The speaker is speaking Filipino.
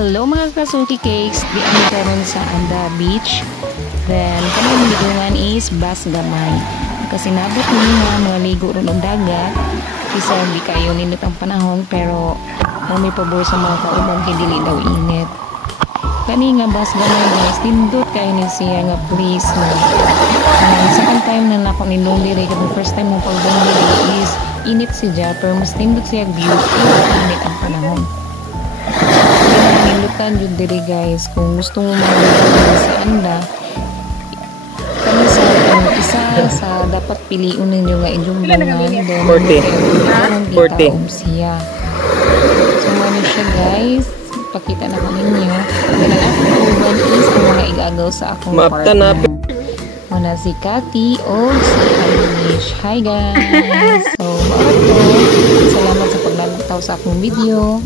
Hello mga kasulti cakes, di kami karon sa Anda Beach. Then kami ligungan is bus gamay. Kasi nabot ni mga ligo ron og dagat. Isa hindi kayo ninit ang panahon pero may pabor sa mga kaubang kay dili daw init. Kani nga bus gamay guys, tindot kayo ni siya nga please na. Second time na nako ni Londire, kasi first time mo pag-Londire is init siya pero mas tindot siya view, init ang panahon. Nilutan yun diri guys, kung gusto mo mag-ligo sa Anda, kami sa isa sa dapat piliun ninyo nga inyong then 40 siya. So ano siya guys, pakita na ko ninyo. Then ang akong uban is ang mga igagaw sa akong partner. Muna si Cathy o si Irish. Hi guys! So, salamat sa paglataw sa akong video.